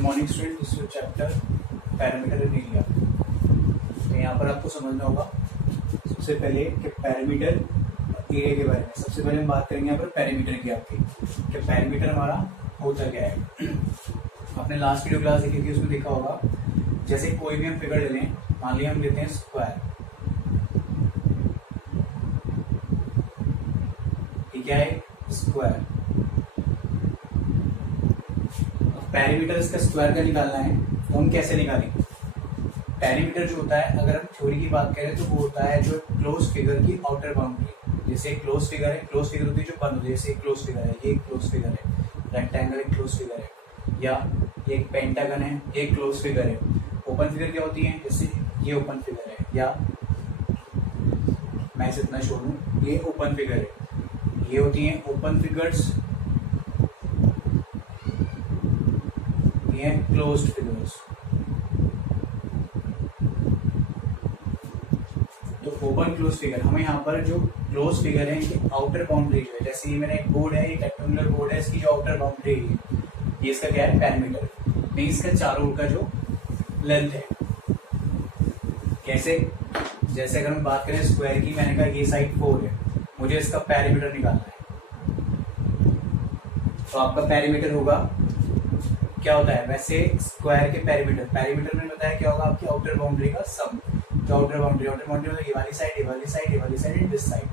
Good morning student, this is chapter parameter in area. तो यहाँ पर आपको समझना होगा सबसे पहले कि पैरामीटर एरिया के बारे में। सबसे पहले हम बात करेंगे यहाँ पर पैरामीटर की आपकी कि पैरामीटर हमारा होता क्या है। आपने लास्ट वीडियो क्लास देखी थी, उसमें देखा होगा जैसे कोई भी हम फिगर ले लें, मान लिया हम लेते हैं स्क्वायर, ये क्या है स्क्वायर। पैरामीटर इसका स्क्वायर का निकालना है तो हम कैसे निकालेंगे। पैरामीटर जो होता है, अगर हम थ्योरी की बात करें तो वो होता है जो क्लोज फिगर की आउटर बाउंड्री। जैसे क्लोज फिगर है, क्लोज फिगर होती है जो बंद होती है। जैसे क्लोज फिगर है, ये क्लोज फिगर है, रेक्टेंगल एक क्लोज फिगर है, या ये एक पेंटागन है, ये क्लोज फिगर है। ओपन फिगर क्या होती है, जैसे ये ओपन फिगर है, या मैं इसे इतना छोड़ दूं, ये ओपन फिगर है। ये होती है ओपन फिगर्स, क्लोज्ड फिगर्स। तो ओपन क्लोज फिगर, हमें यहाँ पर जो क्लोज फिगर है इनकी आउटर बाउंड्री जो है, जैसे ये मेरा एक बोर्ड है, एक रेक्टेंगुलर बोर्ड है, इसकी जो आउटर बाउंड्री है ये इसका क्या है पैरामीटर, नहीं इसका चारों ओर का जो लेंथ है। कैसे, जैसे अगर हम बात करें स्क्वायर की, मैंने कहा ये साइड 4 है, मुझे इसका पैरामीटर निकालना है। तो आपका पैरामीटर होगा क्या होता है, वैसे स्क्वायर के पैरामीटर में बताया क्या होगा, आपकी आउटर बाउंड्री का सम। जो आउटर बाउंड्री मतलब ये वाली साइड, ये वाली साइड, ये वाली साइड एंड दिस साइड।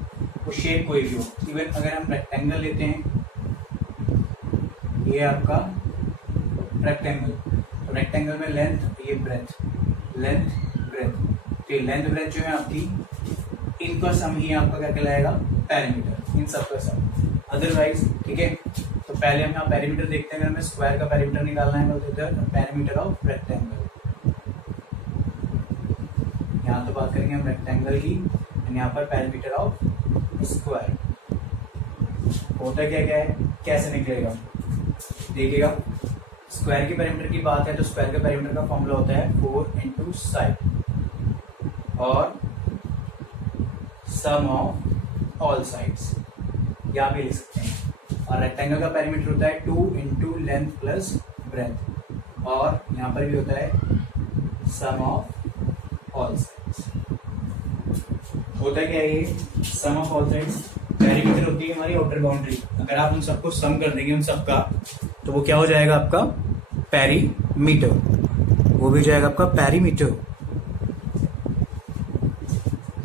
वो शेप कोई भी हो, इवन अगर हम रेक्टेंगल लेते हैं, ये आपका रेक्टेंगल, तो रेक्टेंगल में लेंथ, ये ब्रेथ, लेंथ ब्रेथ। तो लेंथ ब्रेथ जो है आपकी, इनका सम ही आपका क्या कहलाएगा पैरामीटर, इन सब का सम। अदरवाइज ठीक है, तो पहले हम यहाँ पैरामीटर देखते हैं। अगर हमें स्क्वायर का पैरामीटर निकालना है तो पैरामीटर ऑफ रेक्टेंगल। यहाँ तो बात करेंगे हम रेक्टेंगल की, यहाँ पर पैरामीटर ऑफ स्क्वायर। होता क्या क्या है, कैसे निकलेगा देखिएगा। स्क्वायर के पैरामीटर की बात है तो स्क्वायर के पैरामीटर का फॉर्मूला होता है 4 इंटू साइड और सम ऑफ ऑल साइड्स, यहाँ भी लिख सकते हैं। और रेक्टेंगल का पैरामीटर होता है 2 इंटू लेंथ प्लस ब्रेथ, और यहाँ पर भी होता है सम ऑफ ऑल साइड्स। होता क्या है ये सम ऑफ ऑल साइड्स, पैरामीटर होती है हमारी आउटर बाउंड्री। अगर आप उन सबको सम कर देंगे उन सबका, तो वो क्या हो जाएगा आपका पैरीमीटर, वो भी जाएगा आपका पैरीमीटर।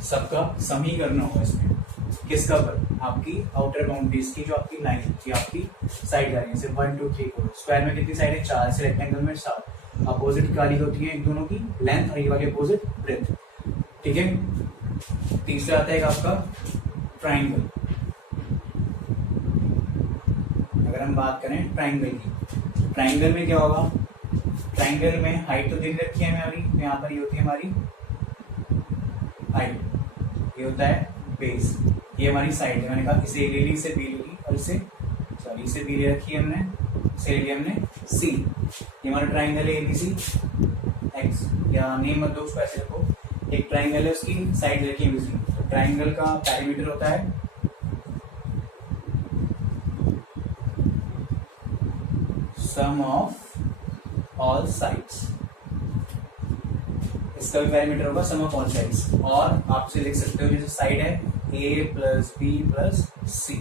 सबका सम ही करना होगा इसमें, किसका पर, आपकी आउटर बाउंड्रीज की जो आपकी लाइन है, ये आपकी साइड लाइन है 1 2 3 4। स्क्वायर में कितनी साइड है 4, से रेक्टेंगल में 7। अपोजिट वाली होती है एक दोनों की लेंथ, और ये वाली अपोजिट ब्रेथ। ठीक है, तीसरा आता है आपका ट्राइंगल। अगर हम बात करें ट्राइंगल की, ट्राइंगल में क्या होगा, ट्राइंगल में हाइट तो दे रखी है हमारी, तो यहाँ पर ये होती है हमारी हाइट, ये होता है बेस, ये हमारी साइड है। मैंने कहा इसे ए ले ली, इसे बी ले ली, और इसे सॉरी इसे बी ले रखी है हमने, इसे ले लिया हमने सी। ये हमारा ट्राइंगल है एबीसी एक्स, या नेम मत दो उसको, ऐसे रखो। एक ट्राइंगल है, उसकी साइड रखी है एबीसी। तो ट्राइंगल का पैरामीटर होता है सम ऑफ ऑल साइड्स। इसका भी पैरामीटर होगा सम ऑफ ऑल साइड्स। और आपसे लिख सकते हो जैसे साइड है ए प्लस बी प्लस सी,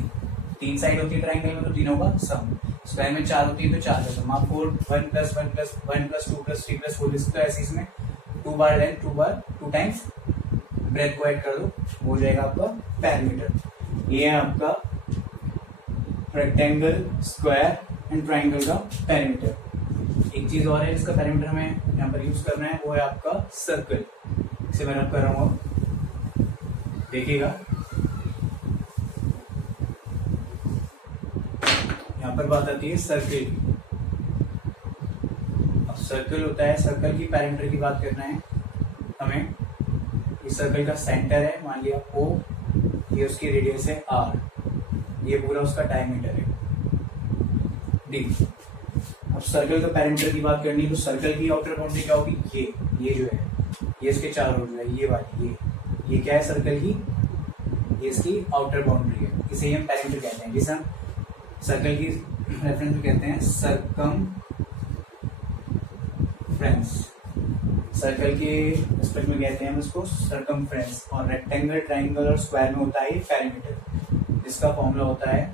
3 साइड होती है ट्राइंगल में तो तीनों का सम। स्क्वायर में 4 होती है तो 4 का सम। आप 4 1 plus 1 plus 1 plus 2 plus 3 plus 4 लिख सकते हो। ऐसे इसमें 2 बार लेंथ 2 टाइम्स ब्रेथ को ऐड कर दो, वो हो जाएगा आपका पैरामीटर। ये है आपका रेक्टेंगल, स्क्वायर एंड ट्राइंगल का पैरामीटर। एक चीज और है जिसका पैरामीटर हमें यहाँ पर यूज करना है, वो है आपका सर्कल। इसे मैं रब कर रहा हूँ, देखिएगा यहाँ पर बात आती है सर्कल की। अब सर्कल होता है, सर्कल की पैरामीटर की बात करना है हमें। इस सर्कल का सेंटर है, मान लिया O, ये उसकी रेडियस है R, ये पूरा उसका डायमीटर है D। अब सर्कल का पैरामीटर की बात करनी है तो सर्कल की आउटर बाउंड्री क्या होगी, ये जो है, ये इसके चारों ओर है, ये वाली, ये क्या है सर्कल की, ये इसकी आउटर बाउंड्री है। इसे ही हम पैरामीटर कहते हैं, जिसे हम सर्कल की रेफरेंस में कहते हैं सरकम सर्कमफ्रेंस, सर्कल के रिस्पेक्ट में कहते हैं हम इसको सर्कमफ्रेंस, और रेक्टेंगल, ट्राइंगल और स्क्वायर में होता है पेरीमीटर, जिसका फॉर्मूला होता है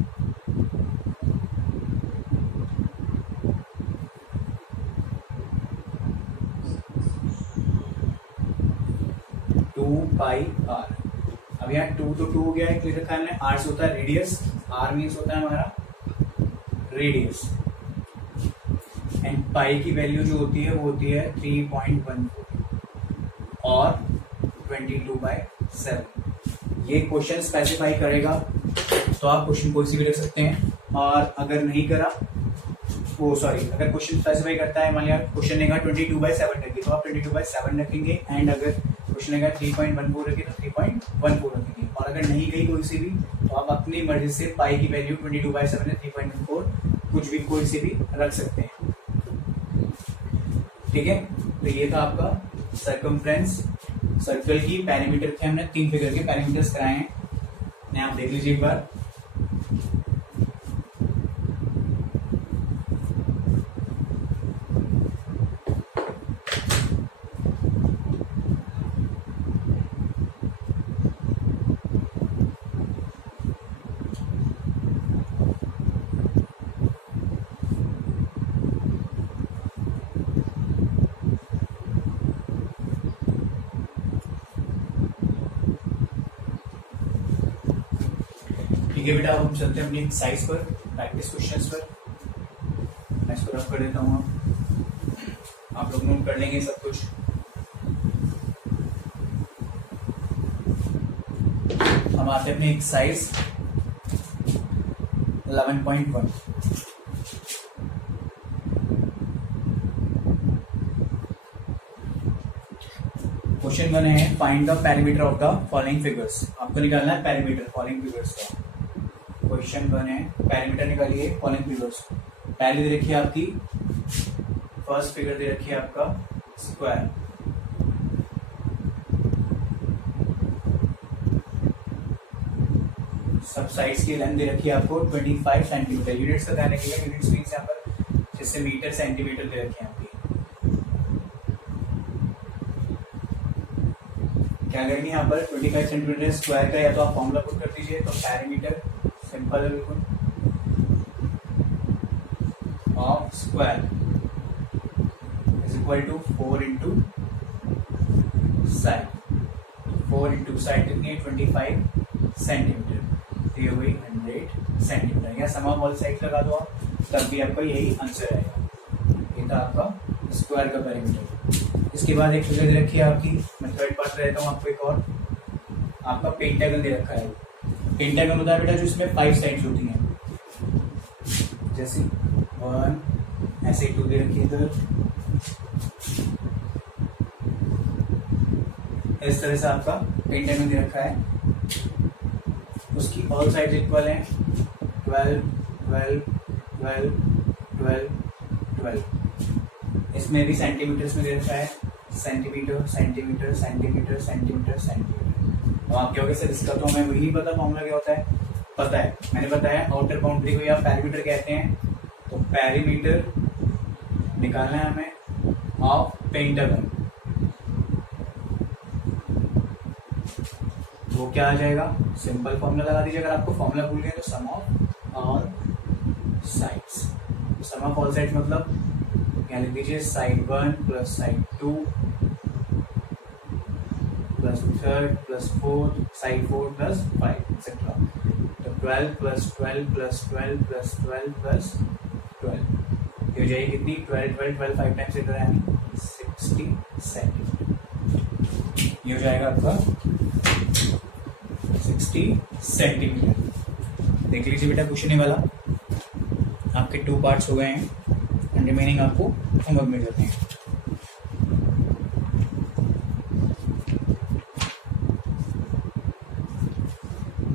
2πr। अब यहाँ 2 तो 2 हो गया है, क्लियर रखा है हमने। r से होता है रेडियस, r मीन्स होता है हमारा रेडियस, एंड पाई की वैल्यू जो होती है वो होती है 3.14 और 22/7। ये क्वेश्चन स्पेसिफाई करेगा तो आप क्वेश्चन कोई सी भी रख सकते हैं, और अगर नहीं करा वो सॉरी अगर क्वेश्चन स्पेसिफाई करता है, मान लिया क्वेश्चन ने कहा 22/7 रखिए तो आप 22/7 रखेंगे, एंड अगर क्वेश्चन ने कहा 3.14 रखिए तो 3.14 रखेंगे, और अगर नहीं गई कोई सी भी तो आप अपनी मर्जी से पाई की वैल्यू 22/7 या 3.14 कुछ भी कोई सी भी रख सकते हैं। ठीक है, तो ये था आपका सर्कमफ्रेंस। सर्कल की पेरीमीटर के हमने 3 फिगर के पेरीमीटर्स कराए हैं, आप देख लीजिए एक बार। ठीक है बेटा, अब हम चलते हैं अपनी एक्सरसाइज पर, प्रैक्टिस क्वेश्चंस पर। मैं इसको रफ कर देता हूँ, आप लोग नोट कर लेंगे सब कुछ। हम आते हैं अपनी एक्सरसाइज 11.1। क्वेश्चन 1 है, find the perimeter of the following figures. आपको निकालना है पेरीमीटर फॉलोइंग फिगर्स का। क्वेश्चन 1 है, पेरीमीटर निकालिए फॉलोइंग फिगर्स। पहले दे रखी है आपकी, फर्स्ट फिगर दे रखी है आपका स्क्वायर, सब साइड्स की लेंथ दे रखी है आपको 25 सेंटीमीटर। यूनिट्स का ध्यान रखिएगा, यूनिट्स मीन्स यहाँ पर जैसे मीटर सेंटीमीटर दे रखे हैं आपकी। क्या करेंगे यहाँ पर 25 सेंटीमीटर स्क्वायर का, या तो आप फॉर्मूला पुट कर दीजिए, तो पेरीमीटर सिंपल है बिल्कुल, of square is equal to 4 into side. 4 into side कितनी है 25 सेंटीमीटर, तो ये हुई 100 सेंटीमीटर। या सम ऑफ ऑल साइड लगा दो आप, तब भी आपका यही आंसर आएगा। ये था आपका स्क्वायर का पेरीमीटर। इसके बाद एक फिगर दे रखी है आपकी, मैं थर्ड पार्ट रहता हूँ आपको, एक और आपका पेंटागन दे रखा है। पेंटागन होता है बेटा जो इसमें 5 साइड्स होती हैं, जैसे 1 ऐसे 2 दे रखी है इधर, इस तरह से आपका पेंटागन दे रखा है। उसकी ऑल साइड्स इक्वल हैं 12 12 12 12 12। इसमें भी सेंटीमीटर्स में दे रखा है, centimetre centimetre centimetre centimetre centimetre. अब आप क्या होगा सर इसका तो हमें वही नहीं पता फॉर्मूला क्या होता है। पता है, मैंने बताया आउटर बाउंड्री को या पेरीमीटर कहते हैं। तो पेरीमीटर निकालना है हमें ऑफ पेंटागन, वो क्या आ जाएगा, सिंपल फॉर्मूला लगा दीजिए। अगर आपको फॉर्मूला भूल गए तो sum of all sides. Sum of all sides मतलब यहाँ लिख दीजिए side 1 plus side 2 plus third plus fourth, side 4 plus 5 etcetera. तो 12 प्लस 12 प्लस 12 प्लस 12 प्लस 12, ये हो जाएगी कितनी 12 12 12 5 टाइम्स इधर यानी 60 सेंटीमीटर। ये हो जाएगा आपका 60 सेंटीमीटर। देख लीजिए बेटा क्वेश्चन ये वाला, आपके 2 पार्ट्स हो गए हैं, एंड रिमेनिंग आपको होमवर्क मिल जाते हैं।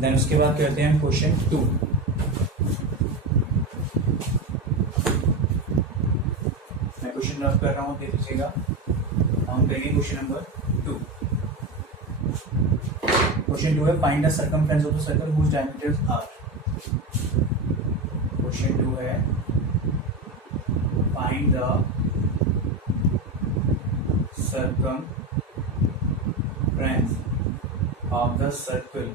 देन उसके बाद करते हैं क्वेश्चन 2। मैं क्वेश्चन रफ कर रहा हूँ, देख लीजिएगा। हम करेंगे क्वेश्चन नंबर 2। क्वेश्चन 2 है, find the circumference of the circle whose diameters are. Question 2 है, find the circumference of the circle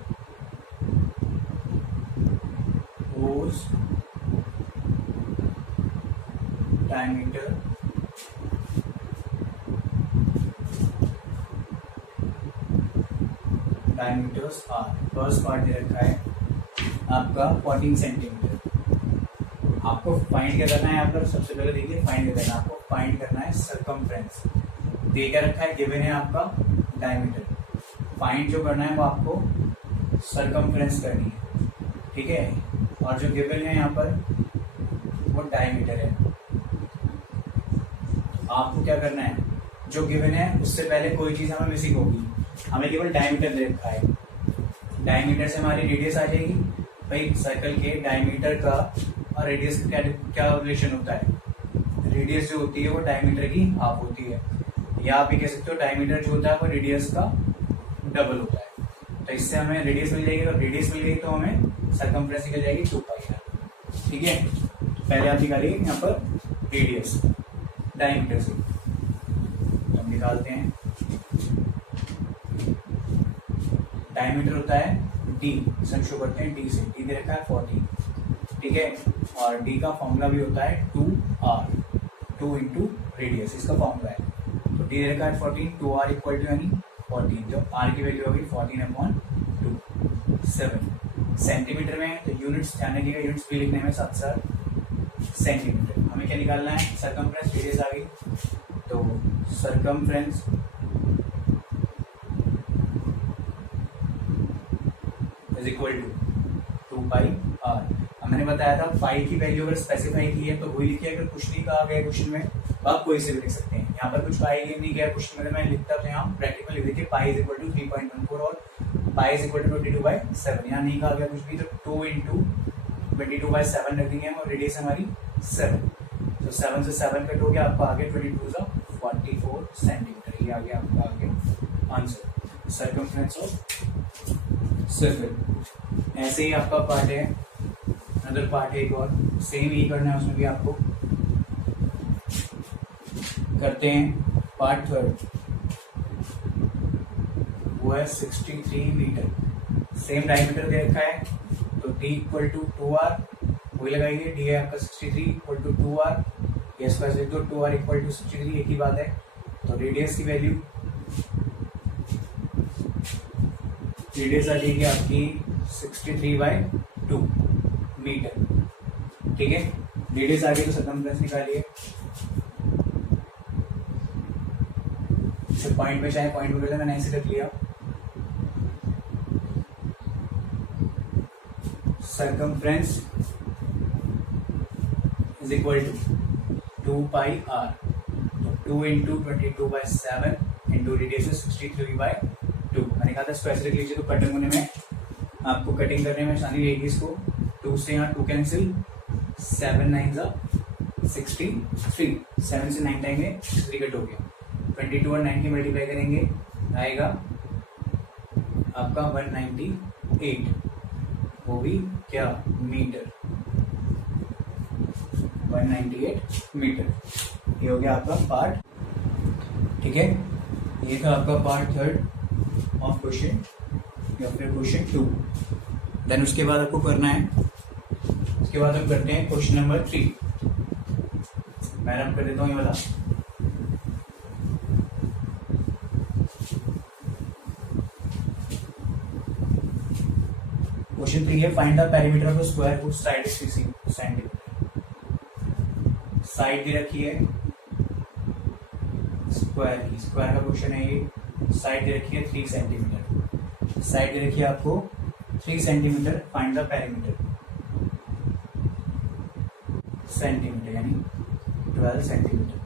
whose diameters are, first part दे रखा है आपका 14 सेंटीमीटर। आपको फाइंड क्या करना है, यहाँ पर सबसे पहले देखिए फाइंड करना है, आपको फाइंड करना है सर्कमफ्रेंस। दे क्या रखा है, गिवन है आपका डायमीटर। फाइंड जो करना है वो आपको सर्कमफ्रेंस करनी है, ठीक है। और जो गिवन है यहाँ पर वो डायमीटर है। आपको क्या करना है, जो गिवन है उससे पहले कोई चीज हमें मिसिंग होगी। हमें केवल डायमीटर दे रखा है, डायमीटर से हमारी रेडियस आ जाएगी। भाई सर्कल के डायमीटर का और रेडियस का क्या रिलेशन होता है, रेडियस जो होती है वो डायमीटर की हाफ होती है, या आप ये कह सकते हो डायमीटर जो होता है वो रेडियस का डबल होता है। तो इससे हमें रेडियस मिल जाएगी, और रेडियस मिल गई तो हमें सर्कमफ्रेंस निकल जाएगी 2πr, ठीक है। पहले आप निकालिए यहाँ पर रेडियस डायमीटर से, हम निकालते हैं। डायमीटर होता है डी, सब शो करते हैं डी से, डी दे रखा है 14, ठीक है। और डी का फॉर्मूला भी होता है 2r, 2 इंटू रेडियस, इसका फॉर्मूला है। तो डी दे रखा है 14, 2r इक्वल टू यानी 14, जो r की वैल्यू होगी 14/2, 7 सेंटीमीटर में। तो यूनिट्स ध्यान रखिएगा, यूनिट्स भी लिखने में साथ साथ सेंटीमीटर। हमें क्या निकालना है, सर्कमफ्रेंस, रेडियस आ गई, तो circumference is equal to 2πr। अब मैंने बताया था पाई की वैल्यू अगर स्पेसिफाई की है तो वही लिखिए, अगर कुछ नहीं कहा गया क्वेश्चन में तो आप कोई से भी लिख सकते हैं। यहाँ पर कुछ कहा नहीं गया क्वेश्चन में, मैं लिखता तो यहाँ ब्रैकेट में लिख दीजिए पाई इज इक्वल टू 3.14 और पाई इज इक्वल टू 22/7। यहाँ नहीं कहा गया कुछ भी, तो 2 इंटू 22/7 रख देंगे हम, और रेडियस हमारी 7, तो 7 से 7 कट हो गया, आपको आगे 22/44 सेंटीमीटर। ये आ गया आपका आगे आंसर, सर्कमफ्रेंस ऑफ सर्कल। ऐसे ही आपका पार्ट है, अदर पार्ट है एक और, सेम ही करना है, उसमें भी आपको करते हैं। पार्ट थर्ड वो है 63 मीटर, सेम डायमीटर दे रखा है, तो d इक्वल टू 2r, वही लगाइए, d है आपका 63 इक्वल टू 2r, ये स्क्वायर लिख दो, 2r इक्वल टू 63, एक ही बात है। तो रेडियस की वैल्यू, रेडियस आ जाएगी आपकी 63/2 मीटर, ठीक है। रेडियस आ गई तो सर्कमफ्रेंस निकालिए। इसे पॉइंट पे चाहे पॉइंट पे, मैंने ऐसे रख लिया। Circumference is equal to 2πr, तो 2 इंटू 22/7 इंटू रेडियस 63/2। मैंने कहा था स्क्वायर लिख लीजिए, तो कटिंग होने में आपको कटिंग करने में आसानी रहेगी। इसको 2 से यहाँ 2 कैंसिल, 7 9 63, 7 से 9 टाइम में 63 कट हो गया, 22 और 9 की मल्टीप्लाई करेंगे आएगा आपका 198, वो भी क्या मीटर, 198 मीटर। ये हो गया आपका पार्ट, ठीक है। ये था आपका पार्ट थर्ड ऑफ क्वेश्चन या फिर क्वेश्चन 2। देन उसके बाद आपको करना है, उसके बाद हम करते हैं क्वेश्चन नंबर 3। मैं रब कर देता हूँ ये वाला। क्वेश्चन 3 है, find the perimeter of square whose side is 3 centimetre. Side दे रखी है स्क्वायर की, स्क्वायर का क्वेश्चन है ये। साइड दे रखी है 3 सेंटीमीटर, साइड दे रखी है आपको 3 centimetre. Find the perimeter, centimetre यानी 12 सेंटीमीटर।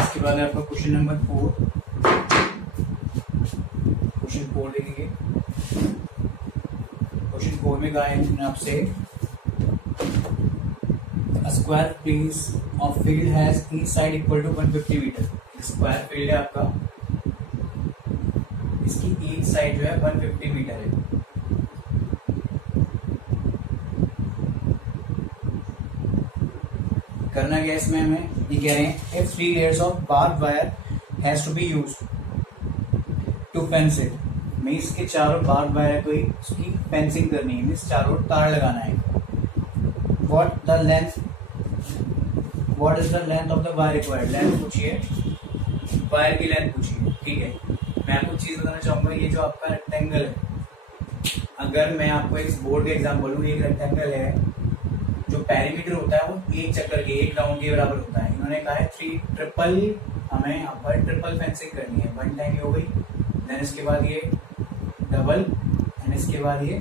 इसके बाद है आपका क्वेश्चन नंबर 4। क्वेश्चन 4 देखेंगे। क्वेश्चन 4 में कहा है आपसे, square place of field has each side equal to 150 metre. Square field है आपका, इसकी ईच साइड जो है 150 मीटर है। करना क्या है इसमें हमें, ये कह रहे हैं if 3 layers of barbed wire has to be used to fence it, मैं इसके चारों बार्ब वायर को उसकी फेंसिंग करनी है, मीन्स चारों तार लगाना है। what is the length of the wire required, length पूछिए, वायर की लेंथ पूछिए, ठीक है। मैं आपको चीज बताना चाहूंगा, ये जो आपका रेक्टेंगल है, अगर मैं आपको इस बोर्ड का एग्जांपल लूँ, एक रेक्टेंगल है, जो पेरीमीटर होता है वो एक चक्कर के, एक राउंड के बराबर होता है। इन्होंने कहा है हमें यहाँ पर ट्रिपल फेंसिंग करनी है। 1 टाइम हो गई, देन इसके बाद ये डबल, एंड इसके बाद ये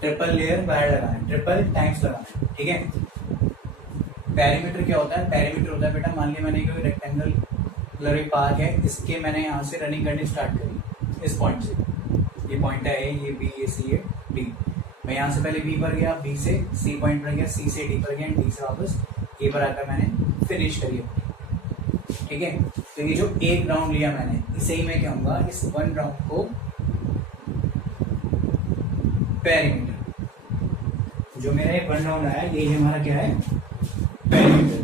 ट्रिपल लेयर वायर लगाना है, ट्रिपल टाइम्स लगाना है, ठीक है। पेरीमीटर क्या होता है, पेरीमीटर होता है बेटा, मान लिया मैंने कोई रेक्टेंगुलर एक पार्क है, इसके मैंने यहाँ से रनिंग करनी स्टार्ट करी, इस पॉइंट से, ये पॉइंट है ए, ये बी, ये सी, ये डी। मैं यहाँ से पहले बी पर गया, बी से सी पॉइंट पर गया, सी से डी पर गया, डी से वापस ए पर आकर मैंने फिनिश करी, ठीक है। तो ये जो एक राउंड लिया मैंने, इसे ही मैं कहूंगा इस 1 राउंड को पेरीमीटर। जो मेरा ये 1 राउंड आया, यही हमारा क्या है, पेरीमीटर,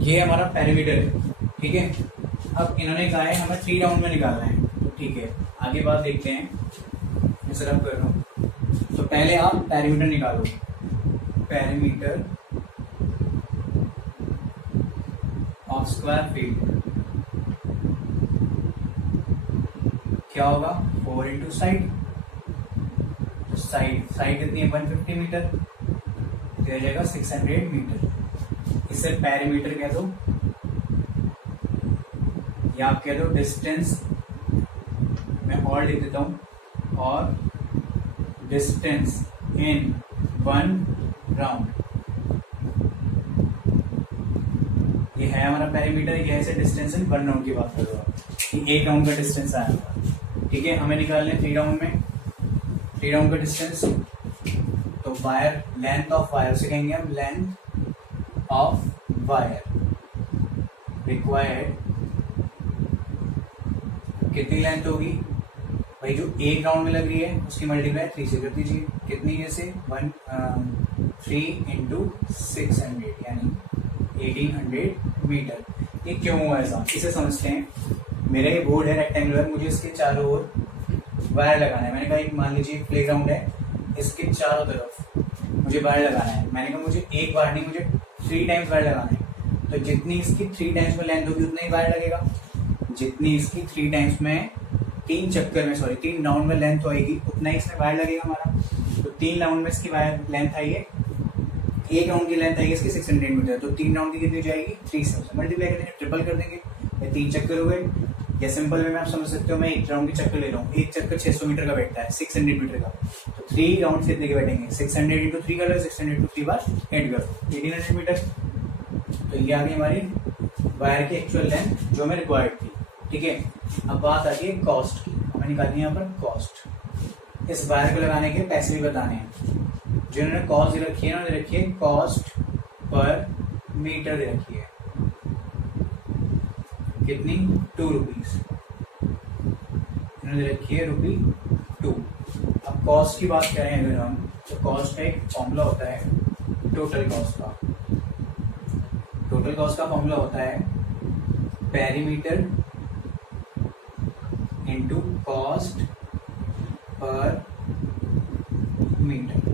ये हमारा पेरीमीटर है, ठीक है। अब इन्होंने कहा है हमें 3 राउंड में निकालना है, तो ठीक है, आगे बात देखते हैं, मैं सिर्फ कर रहा हूँ। तो पहले आप पेरीमीटर निकालो, पेरीमीटर ऑफ स्क्वायर फीट क्या होगा, 4 इंटू साइड, तो साइड कितनी है, 150 मीटर, तो हो जाएगा 600 मीटर। इसे पेरीमीटर कह दो, या आप कह दो डिस्टेंस, मैं और लिख देता हूं, और डिस्टेंस इन 1 राउंड, ये है हमारा पेरीमीटर। ये ऐसे डिस्टेंस इन 1 राउंड की बात कर रहा हूँ, एक राउंड का डिस्टेंस आया हुआ, ठीक है। हमें निकालने 3 राउंड में, 3 राउंड का डिस्टेंस, तो वायर, लेंथ ऑफ वायर से कहेंगे हम, लेंथ ऑफ वायर रिक्वायर्ड, कितनी लेंथ होगी भाई, जो एक राउंड में लग रही है उसकी मल्टीप्लाई 3 से कर दीजिए, कितनी है से 3 इंटू 600 यानी 1800 मीटर। ये क्यों हुआ ऐसा, इसे समझते हैं। मेरा ये बोर्ड है रेक्टेंगुलर, मुझे इसके चारों ओर वायर लगाना है। मैंने कहा एक मान लीजिए प्लेग्राउंड है, इसके चारों तरफ मुझे वायर लगाना है। मैंने कहा मुझे एक वायर नहीं, मुझे 3 टाइम्स वायर लगाना है, तो जितनी इसकी 3 टाइम्स में लेंथ होगी उतना ही वायर लगेगा। जितनी इसकी 3 टाइम्स में, 3 चक्कर में, सॉरी 3 राउंड में लेंथ होएगी, उतना ही इसमें वायर लगेगा हमारा। तो 3 राउंड में इसकी वायर लेंथ आई है, एक राउंड की लेंथ आएगी इसकी 600 मीटर, तो 3 राउंड की कितनी जाएगी, 3 से मल्टीप्लाई कर देंगे, ट्रिपल कर देंगे, ये 3 चक्कर हो गए। या सिंपल में आप समझ सकते हो, मैं 1 राउंड के चक्कर ले रहा हूँ, एक चक्कर 600 मीटर का बैठता है, 600 मीटर का, तो 3 राउंड कितने के बैठेंगे, 600 इंटू 3 कर लो, 600 इंटू 3 बार 8 करो, 1800 मीटर। तो ये आ गई हमारी वायर की एक्चुअल लेंथ जो हमें रिक्वायर्ड थी, ठीक है। अब बात आती है कॉस्ट की, हमें निकालनी है यहाँ पर कॉस्ट। इस वायर को लगाने के पैसे भी बताने हैं। जिन्होंने कॉस्ट दे रखी है, उन्होंने रखी है कॉस्ट पर मीटर दे रखी है, कितनी, 2 रुपीज, इन्होंने रखी है ₹2। अब कॉस्ट की बात करें अगर हम, तो कॉस्ट का एक फॉर्मूला होता है टोटल कॉस्ट का। टोटल कॉस्ट का फॉर्मूला होता है perimeter into cost per metre.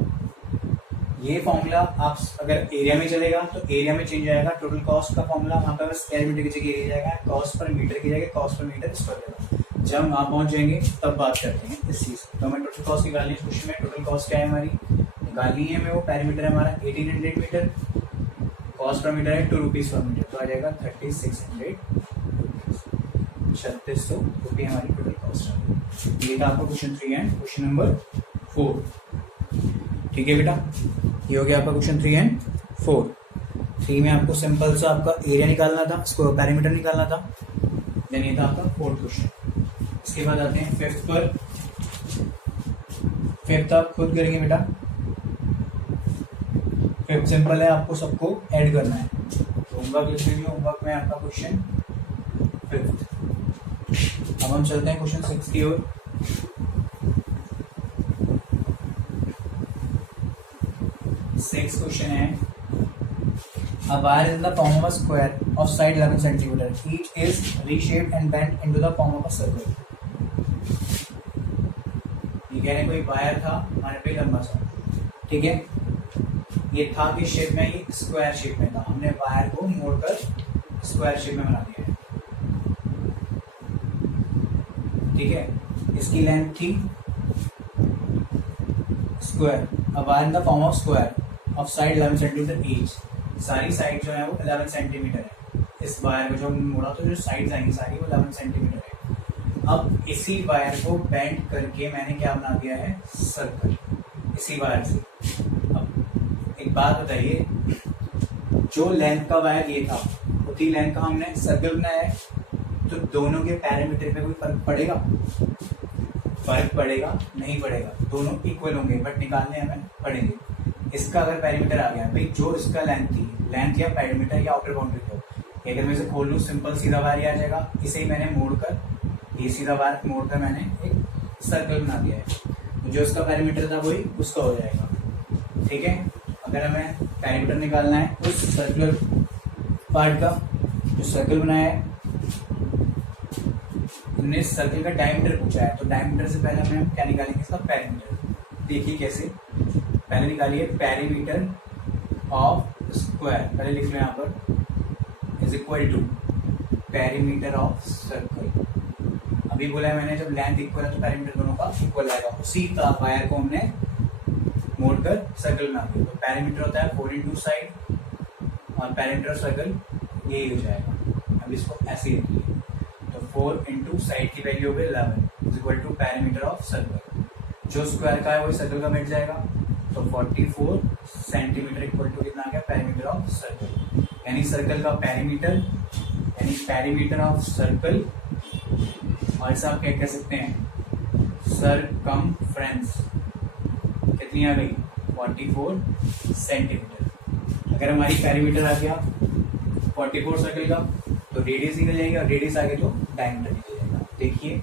ये फॉर्मूला आप अगर एरिया में चलेगा तो एरिया में चेंज आएगा, टोटल कॉस्ट का फॉर्मूला वहां पर बस पेरीमीटर की जगह एरिया जाएगा, कॉस्ट पर मीटर की जगह कॉस्ट पर मीटर इस पर जाएगा। जब हम वहां पहुंच जाएंगे तब बात करते हैं इस चीज। तो हमें टोटल कॉस्ट निकालनी है, क्वेश्चन में टोटल कॉस्ट क्या है हमारी निकालनी है हमें, वो पेरीमीटर है हमारा 1800 मीटर, कॉस्ट पर मीटर है 2 रुपीज पर मीटर, तो आ जाएगा 3600 3600 रुपये हमारी टोटल कॉस्ट है। ये था आपका क्वेश्चन 3 एंड क्वेश्चन नंबर 4, ठीक है बेटा। ये हो गया आपका क्वेश्चन 3 एंड 4। 3 में आपको सिंपल सा आपका एरिया निकालना था, इसको पेरीमीटर निकालना था, देन ये था आपका 4th क्वेश्चन। इसके बाद आते हैं 5th पर। 5th आप खुद करेंगे बेटा, 5th सिंपल है, आपको सबको ऐड करना है। तो होमवर्क लिख लीजिए, होमवर्क में आपका क्वेश्चन 5th। अब हम चलते हैं क्वेश्चन 6 की ओर। 6 क्वेश्चन है. A wire is in the form of a square of side 11 centimeter. Each is reshaped and bent into the form of a circle. ये कह रहे कोई वायर था हमारे पे लंबा सा, ठीक है, ये था किस शेप में, ये स्क्वायर शेप में था. हमने वायर को मोड़कर स्क्वायर शेप में बना दिया है, ठीक है. इसकी लेंथ थी square. A wire in the form of square of side 11 centimeter each. सारी साइड जो है वो 11 सेंटीमीटर है. इस वायर को जो मोड़ा तो जो साइड्स आएंगी सारी वो 11 सेंटीमीटर है. अब इसी वायर को बेंड करके मैंने क्या बना दिया है, सर्कल, इसी वायर से. अब एक बात बताइए, जो लेंथ का वायर ये था उसी लेंथ का हमने सर्कल बनाया है, तो दोनों के पैरामीटर पे कोई फर्क पड़ेगा? फर्क पड़ेगा? नहीं पड़ेगा. दोनों इक्वल होंगे बट निकालने हमें पड़ेंगे. इसका अगर पैरामीटर आ गया भाई, जो इसका लेंथ थी, लेंथ या पैरामीटर या आउटर बाउंड्री को, अगर मैं इसे खोल लूँ सिंपल सीधा वायर आ जाएगा. इसे ही मैंने मोड़कर, ये सीधा वायर मोड़कर मैंने एक सर्कल बना दिया है. जो इसका पैरामीटर था वही उसका हो जाएगा, ठीक है. अगर हमें पैरामीटर निकालना है उस सर्कुलर पार्ट का, जो सर्कल बनाया है, हमने सर्कल का डायमीटर पूछा है, तो डायमीटर से पहले हमें क्या निकालेंगे, इसका पैरामीटर. देखिए कैसे, पहले निकालिए पैरीमीटर ऑफ स्क्वायर, पहले लिख लो यहाँ पर, is equal to perimeter of circle. अभी बोला है मैंने जब लेंथ इक्वल है तो पैरीमीटर दोनों का इक्वल आएगा. उसी का वायर को हमने मोड़कर सर्कल बना दिया. तो पैरीमीटर होता है 4 इंटू साइड और पैरीमीटर सर्कल यही हो जाएगा. अब इसको ऐसे लिख लिया, तो 4 इंटू साइड की वैल्यू हो गई 11 is equal to perimeter of circle. जो स्क्वायर का है वही सर्कल का बैठ जाएगा. तो 44 सेंटीमीटर इक्वल टू कितना आ गया, पैरीमीटर ऑफ सर्कल. यानी सर्कल का पैरीमीटर यानी पैरीमीटर ऑफ सर्कल, और इसे आप क्या कह सकते हैं, सरकमफ्रेंस. कितनी आ गई, 44 सेंटीमीटर. अगर हमारी पैरीमीटर आ गया 44 सर्कल का, तो रेडियस निकल जाएगी, और रेडियस आ गया तो डायमीटर निकल जाएगा. देखिए,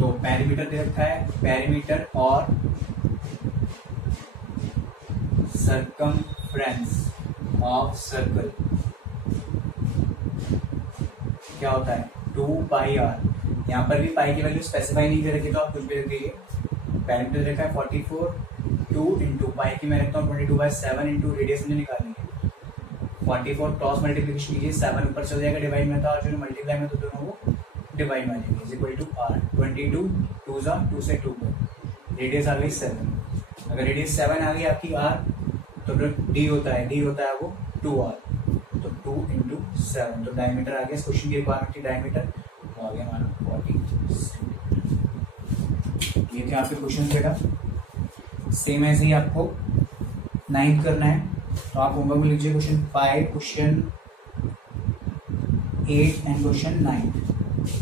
तो पैरीमीटर दे रखा है, पैरीमीटर और सरकमफ्रेंस ऑफ सर्कल क्या होता है, 2πr. यहाँ पर भी पाई की वैल्यू स्पेसिफाई नहीं कर रखी, तो आप कुछ भी रख दीजिए. पैरीमीटर रखा है 44, 2 इंटू पाई की मैं रखता हूँ 22/7 इंटू रेडियस में निकालनी है. 44 क्रॉस मल्टीप्लीकेशन कीजिए, 7 ऊपर चल जाएगा डिवाइड में, तो जो मल्टीप्लाई में तो दोनों को डिवाइड में आ जाएंगे. Is equal to are. 22 2 से 2 को रेडियस आ गई 7. अगर रेडियस 7 आ गई आपकी आर, तो डी होता है वो 2r, तो 2 इंटू 7. तो डायमीटर आ गया. इस क्वेश्चन की रिक्वायरमेंट थी डायमीटर, तो आ गया हमारा 40. ये थे आपके क्वेश्चन बेटा. सेम ऐसे ही आपको 9th करना है, तो आप होमवर्क में लीजिए question 5, question 8 and question 9.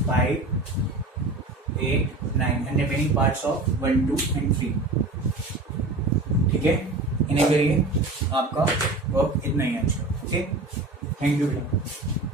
5, 8, 9 and remaining parts of 1, 2 and 3. ठीक है, इन्हें करिए. आपका वर्क इतना ही है. ठीक, थैंक यू बेटा.